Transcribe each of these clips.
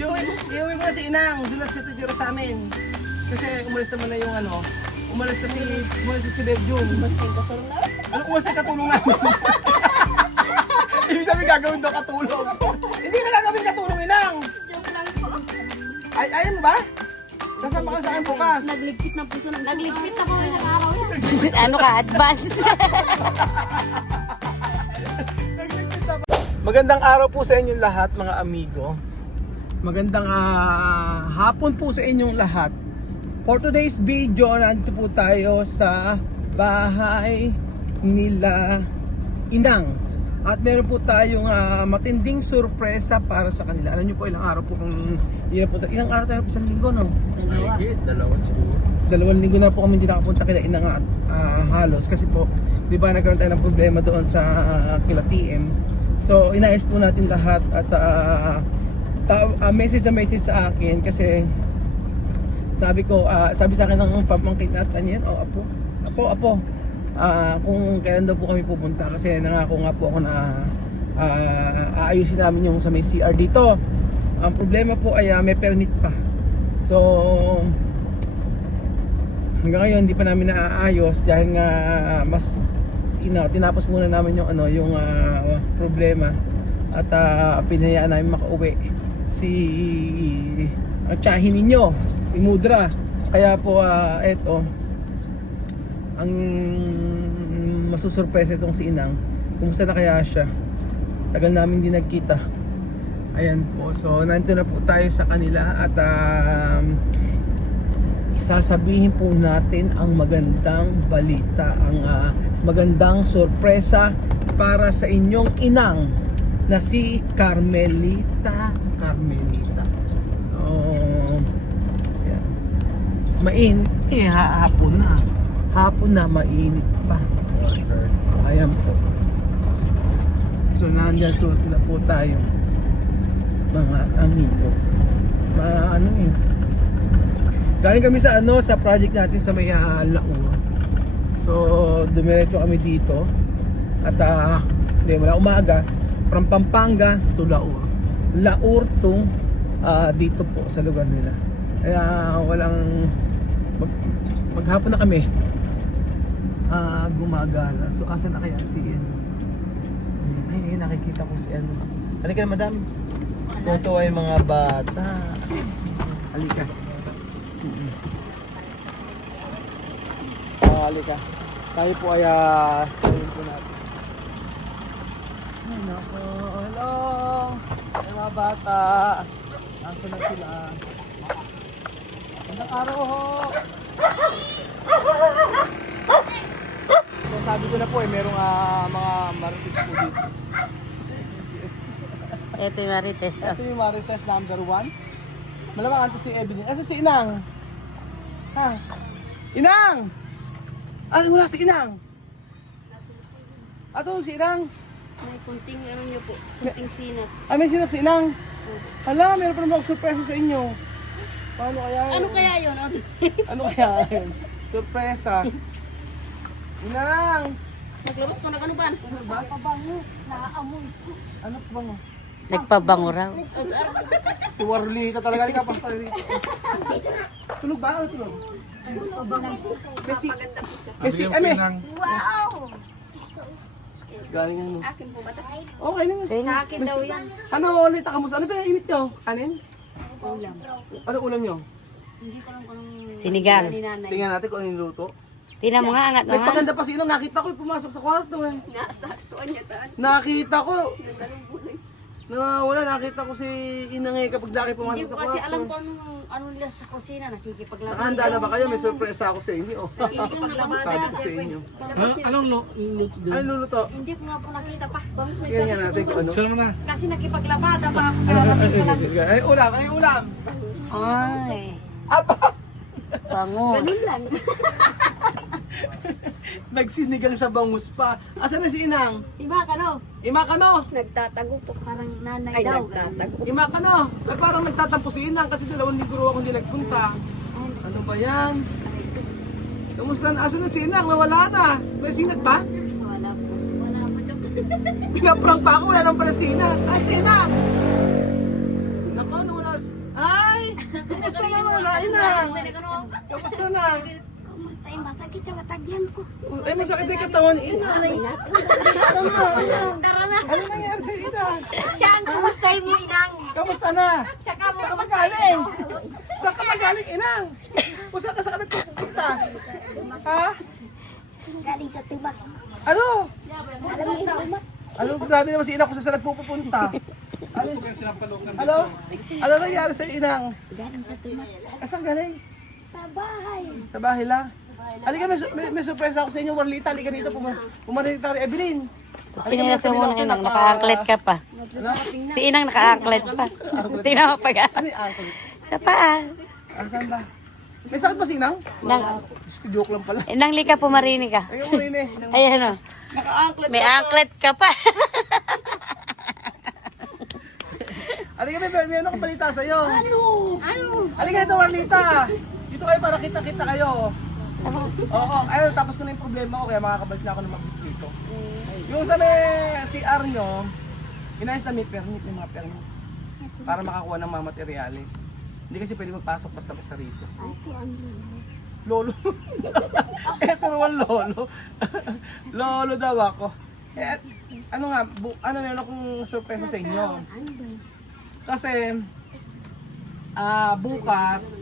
Iuwi mo na si Inang, doon na siya titira sa amin. Kasi umalis naman na yung ano, umalis na si Belgium. Mas may katulong na. Ano umalis na katulong namin? Ibig sabihin gagawin daw katulong. Hindi na gagawin katulong, Inang. Joke lang po. Ayaw mo ba? Kasama ka sa akin bukas. Nagligpit na po siya. Nagligpit na po isang araw yan. Ano ka, advance? Magandang araw po sa inyong lahat, mga amigo. Magandang hapon po sa inyong lahat. For today's video, nandito po tayo sa bahay nila Inang. At meron po tayong matinding sorpresa para sa kanila. Alam niyo po, ilang araw po kung ilang araw tayo po, isang linggo, no? Dalawa siguro. 2 linggo na po kami hindi nakapunta kila Inang at halos. Kasi po, di ba nagkaroon tayo ng problema doon sa kila TM. So, inayos po natin lahat at message sa akin kasi sabi sa akin ng pamangkin natin yan, apo, kung kailan daw po kami pupunta kasi nangako nga po ako na aayusin namin yung sa may CR dito. Ang problema po ay may permit pa. So, hanggang ngayon hindi pa namin naaayos dahil nga mas tinapos muna namin yung problema at pinayaan namin makauwi si tsahin ninyo, si Mudra. Kaya po eto ang masusurpresa itong si Inang. Kumusta na kaya siya? Tagal namin din nagkita. Ayan po, so nandito na po tayo sa kanila at sasabihin po natin ang magandang balita, ang magandang sorpresa para sa inyong Inang na si Carmelita. So, yan. Mainit hapon na mainit pa. Ayan po. So nandiyan na po tayo, mga amigo. Galing kami sa project natin sa may Laur. So, dumiretso kami dito. At wala umaga. From Pampanga to Laur. Laur to dito po sa lugar nila. Kaya walang maghapon na kami gumagala. So, asan na kaya si ay, nakikita ko si Halika na, madam. Tutuwa yung mga bata. Halika. Halika. Tayo po ay sabihin po natin. Ay nako, hello. Ay mga bata. Nasa na sila. Magandang araw ho. So sabi ko na po merong mga marites po dito. Ito yung marites. Ito yung marites number 1. Malamang ito si Evelyn. Asa si Inang? Ha? Inang! Wala si Inang. Tulog si Inang. May kunting ano niyo po. Kunting sinat. May sinat si Inang. Hala, meron pa naman surpresa sa inyo. Paano kaya yun? Ano kaya yun? Ano kaya yun? Surpresa. Inang! Naglabas ko ng kanuban. Pabango. Naaamoy. Ano pa mo? Nagpabango raw. Si Warlita talaga. Halika pa tayo rito. Tulog ba? Tulog? Kasi, Wow! galing ano. Akin po ba ito? Okay na. Sa akin daw yan. Ano ulit kamusta? Ano pinainit nyo? Kanin? Ulam. Ano ulam nyo? Hindi ko lang kung anong Sinigang. ni nanay. Tingnan natin kung ano yung luto. Tingnan mo nga, angat mo nga. Nagpaganda pa si Inang. Nakita ko pumasok sa kwarto eh. Nasaktuan niya taan. Nakita ko. Nagdalong bulay. Wala, nakita ko si Inang eh kapag laki Hindi pumasok ko sa kasi kwarto. alam ko ano nila sa kusina. Nakikipaglabada. Nakahanda na ba kayo? May sorpresa ako sa inyo. Oh. Nakikipaglabada. Sabi ko sa inyo. Anong luto dyan? Ano luluto? Hindi ko nga po nakita pa. Bangus may Tingnan nga natin kung ano. Saan mo na? Kasi nakipaglabada pa ako. Kararating ko lang. Ay, ulam! Ay, ulam! Ay, Apa! bangus. Ganun lang. Nagsinigang sa bangus pa. Asan na si Inang? Iba ka no? Ima ka no? Nagtatago po. Parang nanay daw. Nagtatago. Ima ka no? Ay, parang nagtatampo si Inang kasi 2 linggo ako hindi nagpunta. Ano ba yan? Kamusta na? Asan na si Inang? Nawala na. May sinat ba? Wala po. Wala po ito. Pinaprang pa ako. Wala naman pala sinat. Ay, si Inang! Naku, ano wala? Kamusta na? Kumusta yung masakit sa matagyan ko? Ay, masakit yung katawan ni Ina. Ano na? Tara na. Ano nangyari sa Ina? Siya ang kumustay mo, Inang. Kamusta na? Siya ka mo Saan ka kumustay. magaling? Saan ka magaling, Inang? Kung saan ka saan nagpupunta? Ha? Galing sa tubak. Ano? Alam mo yung tubak? Ano, grabe naman si Inang kung saan nagpupunta. Ano? Ano nangyari sa Inang? Galing sa tubak. Asan galing? Sa bahay. Sa bahay lang. Halika, may surpresa ako sa inyo, Warlita. Halika dito, pumarita rin. Evelyn. Sinilas mo muna Inang, naka-anklet ka pa. Si Inang naka-anklet pa. Tingnan mo pag Ano yung uncle? sa paa. Saan ba? May sakit ba si Inang? Nang, Joke lang pala. Inang lika pumarini ka. Ayun mo rin eh. Ayan o. Naka-anklet. May anklet ka pa. Halika, meron akong balita sa'yo. Ano? Halika dito, Warlita. Dito kayo para kita-kita kayo. Oo, ayun, tapos ko na yung problema ko, kaya makakabalik na ako ng mag-bis dito. Yung sa may CR nyo, inayos na may permit, may mga permit. Para makakuha ng mga materyales. Hindi kasi pwede magpasok basta-basta rito. Ito ang Lolo. Eto naman lolo. Lolo daw ako. Eh, ano nga, meron akong surprise sa inyo. ano ba? Kasi, bukas,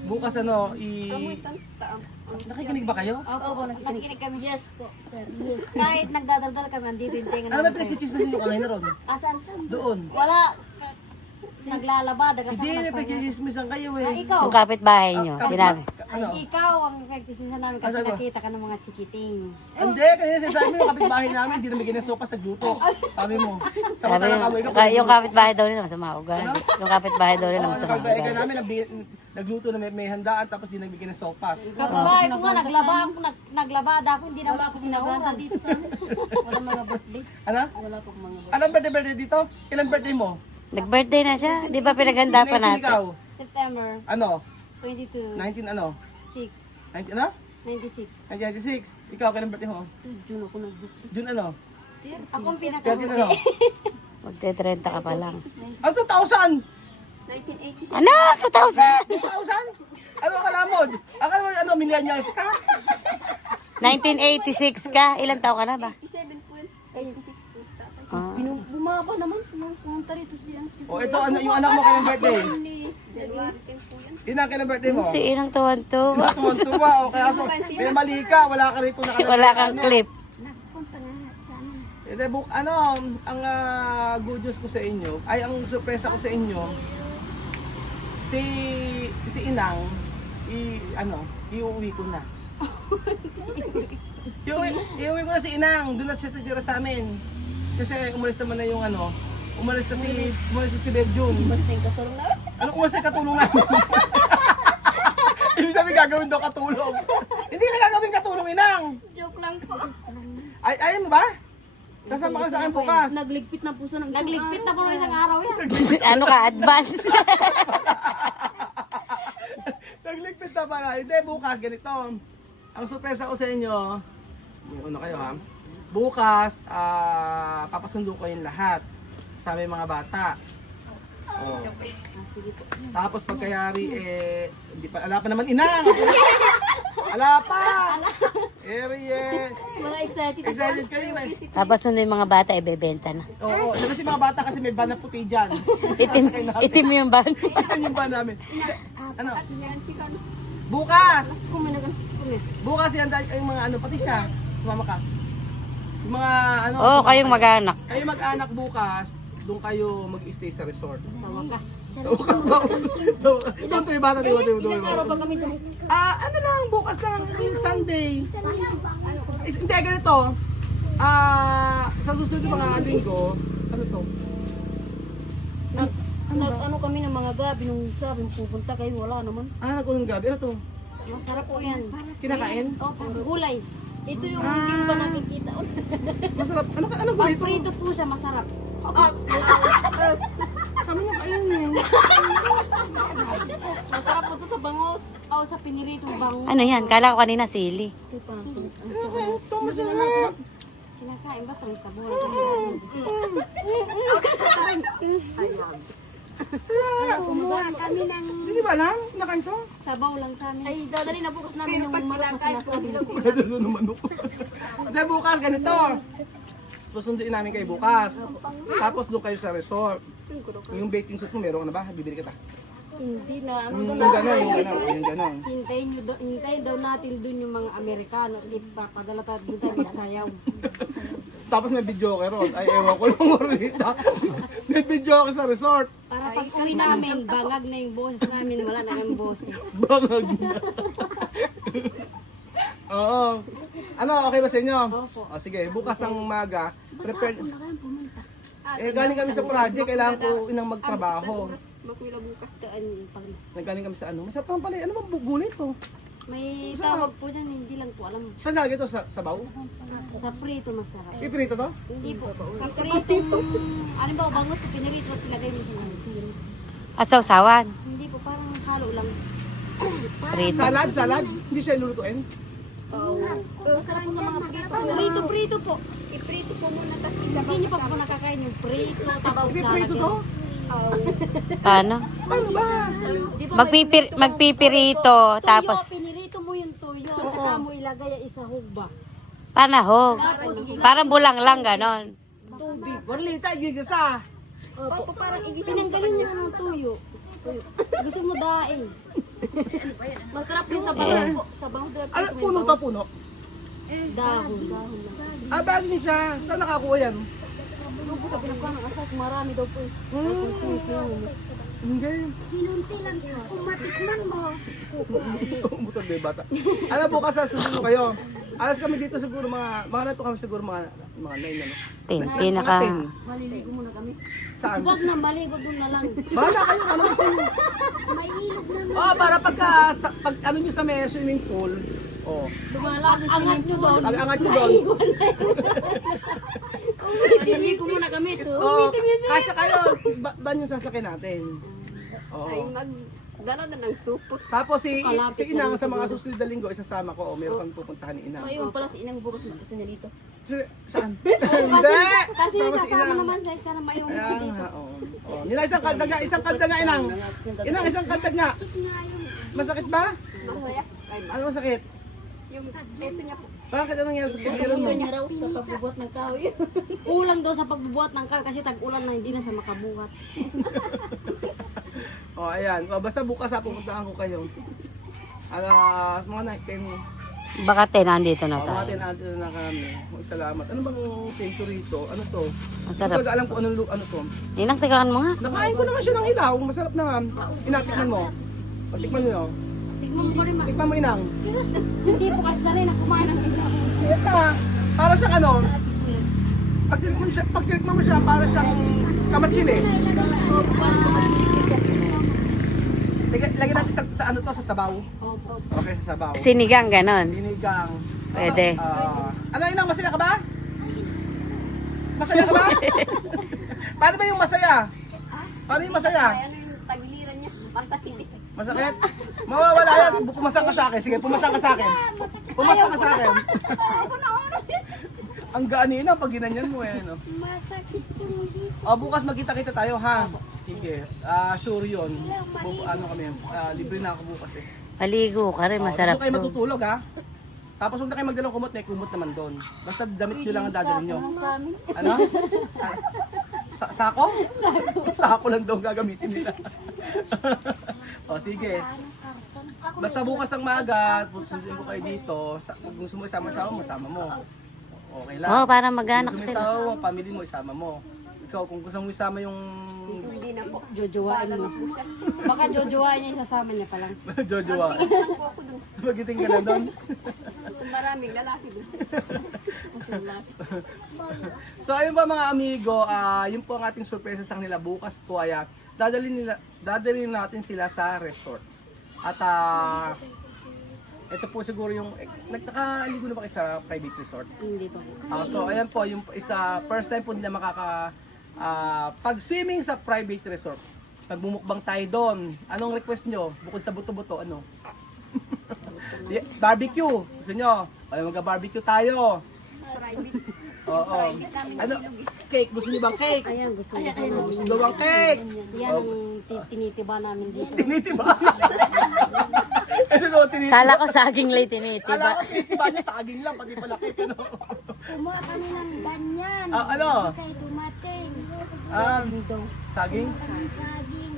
bukas nakikinig ba kayo? Opo, nakikinig kami. Yes po, sir. Yes. Kahit nagdadaldal kami, andito yung tinga Ano ba namin, sir. pinagkichismis nyo kanina ron? Asan? Doon. Wala. Naglalaba, dagas Hindi, ako may ng pahinga. pinagkichismisan kayo Ah, eh. ikaw. Yung kapitbahay nyo, sinabi. Ano? Ikaw ang nagtisinsa namin kasi Asan ba? nakita ka ng mga chikiting. Hindi, kanina sinasabi mo yung kapitbahay namin, hindi namin ginasupa sa gluto. Sabi mo. Sa Sabi mata ng mo, kamoy ka. yung kapitbahay daw nila masama ugali. Yung kapitbahay daw nila Oo, masama kapitbahay ugali. namin, nagluto na may handaan, tapos di nagbigay ng sopas. Kapag ko nga, naglabada ako, hindi naman ako sinagranta dito sa amin. Wala mga birthday. Ano? Wala pong mga birthday. Anong birthday dito? Ilan birthday mo? Nag-birthday na siya. Di ba pinaghanda pa Ikaw? natin? September Ano? 22, 19 ano? 6, 19 ano? 96. 1996. Ikaw, kailan birthday mo? June ako nag-birthday. June ano? Ako ang 13 ano? pinaka-birthday. Magte-30 ka pa lang. Ah, 2,000! 1986. Ano? 2,000! 2,000? Ano akala mo? Akala mo ano, millennials ka? 1986 ka. Ilang taon ka na ba? 87 po yun. 86 po. Ah. Bumaba naman. Pumunta rito siya. O ito, ano, yung anak mo kailan birthday? January 10 po yan. Ina, kailan birthday mo? Si Inang tuwan-tuwa. Tuwa, o kaya so, may mali ka, wala ka rito nakalagay. Wala kang clip. Nakapunta nga sana. Hindi, ang good news ko sa inyo, ay ang sorpresa ko sa inyo, si Inang, iuwi ko na. Iuwi ko na si Inang, doon na siya titira sa amin. Kasi umalis naman na yung umalis na si Berjun. Basta yung katurong na. Ano umalis na yung katulong namin? Ibig sabihin gagawin daw katulong. Hindi na gagawin katulong, Inang. Joke lang po. Ayaw mo ba? Kasama ka sa akin bukas. Nagligpit na po sa Nagligpit na po ng isang araw yan. Ano ka, advance? Nagligpit na pala. Hindi, bukas, ganito. Ang sorpresa ko sa inyo, may una kayo ha. Bukas, papasundo ko yung lahat sa aming mga bata. Oh. Tapos pagkayari, hindi pa, ala pa naman Inang! Ala pa! Mga excited. Excited kayo eh. Tapos nung yung mga bata, ibebenta na. Oo, kasi mga bata kasi may ban na puti dyan. Itim yung ban. Yan yung ban namin. Ano? Bukas! Bukas yan yung mga pati siya. Sumama ka. Yung mga Oo, kayong mag-anak. Kayo mag-anak bukas, doon kayo mag-stay sa resort. Sa wakas. Sa bukas ba? Doon tayo bata, di ba? Ilang araw ba kami doon? Ano lang, bukas lang, Sunday. Hindi, ganito. Sa susunod ng mga linggo, ano to? Ano kami ng mga gabi nung sabi pupunta kayo, wala naman. Nag-unang gabi, ano to? Masarap po yan. Kinakain? Opo, gulay. Ito yung hindi mo pa nakikita. Masarap. Ano ba Pag ito? prito po siya, masarap. Kami na kayo niya. Masarap po ito sa bangos. O sa piniritong bangos. Ano yan? Kala ko kanina sili. Ito pa. Ito, masarap. Kinakain ba itong sabon? Hindi ba lang? Nakain to? Sabaw lang sa amin. Ay, dadali na bukas namin yung manok na sinasabi. Wala doon ng manok. Hindi, bukas ganito. Susunduin namin kayo bukas. Tapos doon kayo sa resort. Yung bathing suit mo, meron ka na ba? Bibili kita. Hindi na. Ano Yung gano'n. Hintayin daw natin dun yung mga Amerikano. Hindi papadala tayo dun tayo magsayaw. Tapos may video ka ron. Ay, ewan ko lang Marlita. May video ka sa resort. Para pag uwi namin, bangag na yung boses namin. Wala na yung boses. Bangag na. Oo. Ano, okay ba sa inyo? Opo. O, sige, bukas ng umaga, prepare. Galing kami sa project, kailangan ko inang magtrabaho. Nagaling kami sa ano? Masarap naman pala. Ano bang gulay to? May tawag po dyan, hindi lang po alam. Saan lagi to? Sa sabaw? Sa prito masarap. Iprito to? Hindi po. Sa prito, ano ba, bangus ko pinirito, tapos ilagay mo siya ng Asaw-sawan. Hindi po, parang halo lang. Prito. Salad? Hindi siya lulutuin? Masarap po sa mga prito. Prito po. Iprito po muna, tapos hindi niyo pa po nakakain yung prito. Tapos Iprito to? Paano? Ano ba? Magpipirito, tapos Pinirito mo yung tuyo, saka mo ilagay yung isahog ba? panahog. Parang bulang lang, ganon. Tubig. Marlita, gigisa. Opo, parang pinanggaling mo ng tuyo. Gusto mo daing. Masarap yung sabaw po. Sabaw daw. Ano, puno to, puno? Dahon. Ah, bagay siya. Saan nakakuha yan? Lubo ka pinagkuha ng asat, marami daw po. Hindi. Kinunti lang. Umatikman mo. Umutot na yung bata. Ano, bukas sa susunod kayo. Alas kami dito siguro mga nato kami siguro mga 9 ano. Hindi naka... Maliligo muna kami. Saan? Huwag na, maligo doon na lang. Bahala kayo, ano kasi. May ilog naman. Oh, para pag ano nyo sa may swimming pool. Oh, Angat nyo doon. pag-angat nyo doon. Maliligo muna kami ito. Oh, kasya kayo, ba yung sasakyan natin? Oo. Dala na ng supot. Tapos si Kalapit Inang lang sa mga susunod na linggo, isasama ko. O, meron kami pupuntahan ni Inang. Ayun pala si Inang bukas na niya dito. Saan? Hindi! Kasi Sama si kasama Inang. naman sa isa na mayong Kaya dito. nga, oo. Oh, nila isang kaldag nga, Inang. Inang, isang kaldag nga. Masakit ba? Masaya. Ano masakit? Yung ito niya po. Bakit anong nangyari sa pigilan mo? Niya raw sa pagbubuhat ng kahoy. Kulang daw sa pagbubuhat ng kahoy kasi tag-ulan na hindi na sa makabuhat. Oh, ayan. O, basta bukas pupuntahan ko kayo. Mga 10. Baka nandito na Mga tayo. 10 natin na kami. Salamat. Ano bang pinto rito? Ano to? Masarap. Hindi ko alam kung ano to. Ninang, tigakan mo nga. Nakain ko naman siya ng hilaw. Masarap naman. Inatikman mo. Patikman nyo. Tignan mo rin Tikman mo, Inang. hindi po kasi sanay na kumain ng ito. Ito para siyang ano. Pag tinikman mo siya, para siyang kamatsili. Sige, lagyan natin sa ano to, sa sabaw. Opo. Okay, sa sabaw. Sinigang, ganon. Sinigang. Pwede. Ano Inang, masaya ka ba? Masaya ka ba? Paano ba yung masaya? Paano yung masaya? Ano yung tagiliran niya? Masakit. Masakit? Mawawala yan. Pumasang ka sa akin. Sige, pumasang ka sa akin. Pumasang ka sa akin. Ang gaan ni Inang pag ginanyan mo eh. No? Masakit yung dito. O, bukas magkita-kita tayo ha. Sige. Sure yun. Ano kami, libre na ako bukas eh. Maligo ka rin, masarap Dito kayo to. matutulog ha. Tapos huwag na kayo magdalang kumot, may kumot naman doon. Basta damit nyo lang ang dadalhin nyo. Ano? Sako? Sako lang daw gagamitin nila. O sige. Basta bukas ang maaga, susunod ko kayo dito. Kung gusto mo isama-sama mo, sama mo. Okay lang. Oh, para mag-anak Gusto mo sila. isama mo, family mo, isama mo. Ikaw, kung gusto mo isama yung Hindi na po. Jojowain mo. Baka jojowain niya, isasama niya pa lang. Jojowa. Magiting ka na doon. Maraming lalaki doon. So ayun ba mga amigo, yun po ang ating surprise sa kanila bukas po ay dadalhin natin sila sa resort. At ito po siguro yung nakaligo na ba kayo sa private resort? Hindi pa. So ayan po yung isa first time po nila pag swimming sa private resort. Nagbumukbang tayo doon. Anong request nyo? Bukod sa buto-buto, ano? Barbecue. Gusto nyo? Ay, mag-barbecue tayo. Oo. Ano? Cake. Gusto niyo bang cake? Ayan, gusto niya. Gusto daw bang cake? Yan ang tinitiba namin dito. Tinitiba. Ano daw tinitiba? Kala ko saging late Kala tinitiba. ko tinitiba niya sa aging lang, pati pala cake, ano? Kumuha kami ng ganyan. Ano? Hindi kayo dumating. Saging? Ang saging.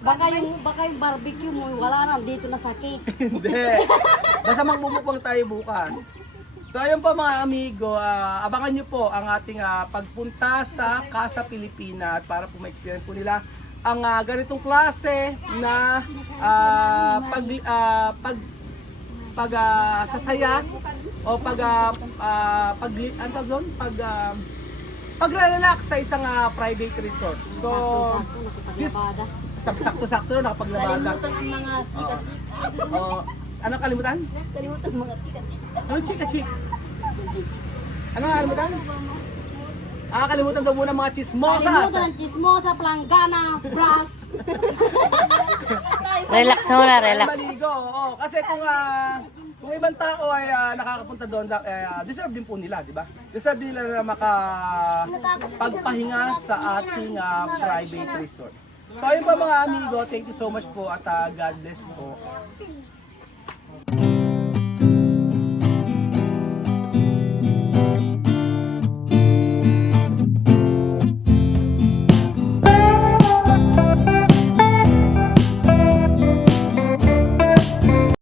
Baka yung barbecue mo, wala na, dito na sa cake. Hindi. Basta magbubukbang tayo bukas. So ayun po mga amigo, abangan nyo po ang ating pagpunta sa Casa Pilipina at para po ma-experience po nila ang ganitong klase na sasaya o pagre-relax sa isang private resort. So, this, sakto-sakto nakapaglabada. Kalimutan ang mga chika-chika. Ano kalimutan? Kalimutan ang mga chika-chika. Ano chika-chik? Ano kalimutan? Kalimutan daw muna mga chismosa. Kalimutan ang chismosa, planggana, brass. Relax muna, relax. Maligo, oo. Kasi kung ibang tao ay nakakapunta doon, deserve din po nila, di ba? Deserve din nila na makapagpahinga sa ating private resort. So ayun po mga amigo, thank you so much po at God bless po.